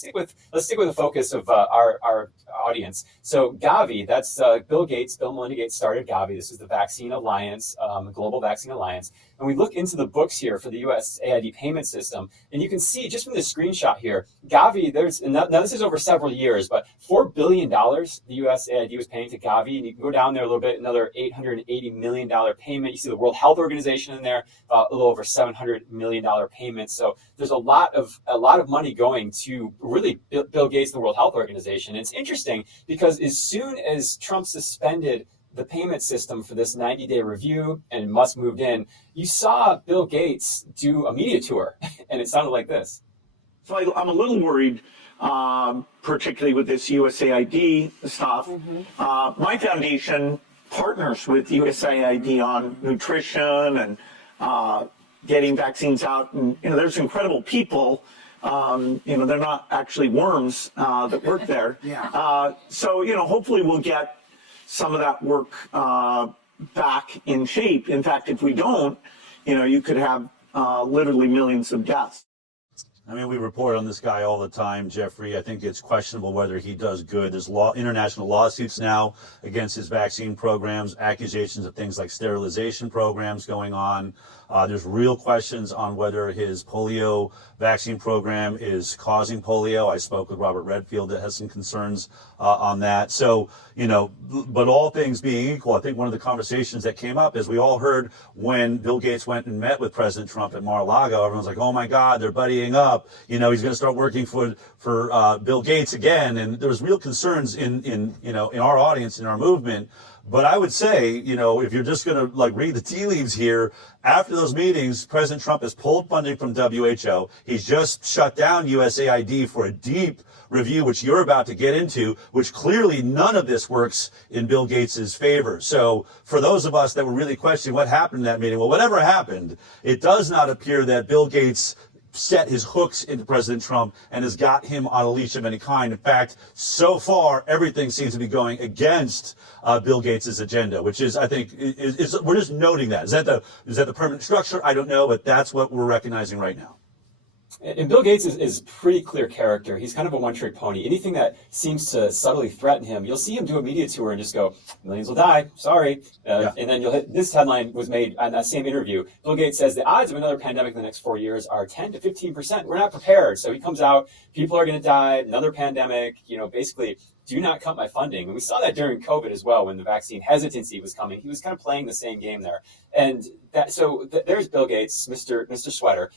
stick with the focus of our audience. So Gavi, that's Bill and Melinda Gates started Gavi. This is the Vaccine Alliance, Global Vaccine Alliance. And we look into the books here for the USAID payment system, and you can see just from this screenshot here, Gavi, now this is over several years, but $4 billion the USAID was paying to Gavi, and you can go down there a little bit, another $880 million payment. You see the World Health Organization in there, a little over $700 million payment. So there's a lot of money going to really Bill Gates, the World Health Organization. And it's interesting because as soon as Trump suspended the payment system for this 90-day review and Musk moved in, you saw Bill Gates do a media tour, and it sounded like this. So I'm a little worried, particularly with this USAID stuff. My foundation partners with USAID on nutrition and getting vaccines out. And, there's incredible people. They're not actually worms that work there. So, hopefully we'll get some of that work back in shape. In fact, if we don't, you could have literally millions of deaths. I mean, we report on this guy all the time, Jeffrey. I think it's questionable whether he does good. There's international lawsuits now against his vaccine programs, accusations of things like sterilization programs going on. There's real questions on whether his polio vaccine program is causing polio. I spoke with Robert Redfield that has some concerns on that. So, but all things being equal, I think one of the conversations that came up is we all heard when Bill Gates went and met with President Trump at Mar-a-Lago, everyone's like, oh my God, they're buddying up. He's going to start working for Bill Gates again. And there was real concerns in our audience, in our movement. But I would say, if you're just going to read the tea leaves here, after those meetings, President Trump has pulled funding from WHO. He's just shut down USAID for a deep review, which you're about to get into, which clearly none of this works in Bill Gates's favor. So for those of us that were really questioning what happened in that meeting, well, whatever happened, it does not appear that Bill Gates set his hooks into President Trump and has got him on a leash of any kind. In fact, so far, everything seems to be going against Bill Gates's agenda, which is, I think, we're just noting that. Is that the permanent structure? I don't know, but that's what we're recognizing right now. And Bill Gates is pretty clear character. He's kind of a one-trick pony. Anything that seems to subtly threaten him, you'll see him do a media tour and just go, millions will die, sorry. And then this headline was made on that same interview. Bill Gates says the odds of another pandemic in the next 4 years are 10 to 15%. We're not prepared. So he comes out, people are going to die, another pandemic, basically, do not cut my funding. And we saw that during COVID as well, when the vaccine hesitancy was coming. He was kind of playing the same game there. And there's Bill Gates, Mr. Sweater.